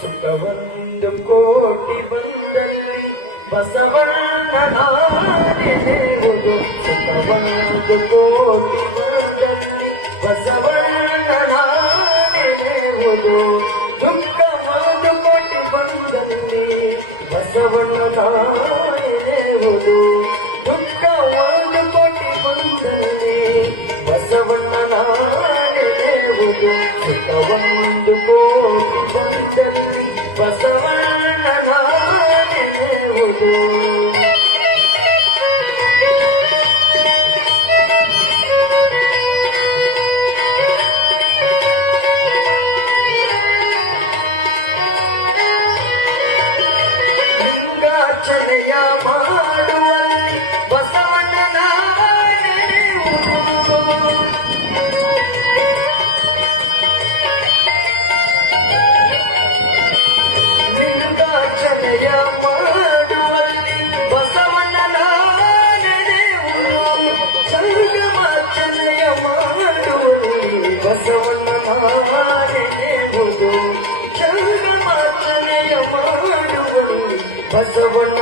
ಸುಖವೊಂದು ಕೋಟಿ ಬಂದಲ್ಲಿ ಬಸವಣ್ಣ ನೆನೆಯುವುದು. ಸುಖವೊಂದು ಕೋಟಿ ಬಂದಲ್ಲಿ ಬಸವಣ್ಣ ನೆನೆಯುವುದು. ದುಃಖ ಒಂದು ಕೋಟಿ ಬಂದಲ್ಲಿ ಬಸವಣ್ಣ ನೆನೆಯುವುದು. ದುಃಖ ಒಂದು ಕೋಟಿ ಬಂದಲ್ಲಿ ಬಸವಣ್ಣ ನೆನೆಯುವುದು. ಸುಖವೊಂದು ಕೋಟಿ ಬಂದಲ್ಲಿ ಬಸವಣ್ಣ ನೆನೆಯುವುದು. ಲಿಂಗಾರ್ಚನೆಯ ಮಾಡುವಲ್ಲಿ ಬಸವಣ್ಣನ ನೆನೆಯುವುದು. ಲಿಂಗಾರ್ಚನೆಯ ಮಾಡುವಲ್ಲಿ ಬಸವಣ್ಣನ ನೆನೆಯುವುದು. ಸಂಗಮಾರ್ಚನೆಯ ಮಾಡುವಲ್ಲಿ ಬಸವಣ್ಣನ ನೆನೆಯುವುದು. ಸಂಗಮಾರ್ಚನೆಯ ಮಾಡುವಲ್ಲಿ ಬಸವಣ್ಣ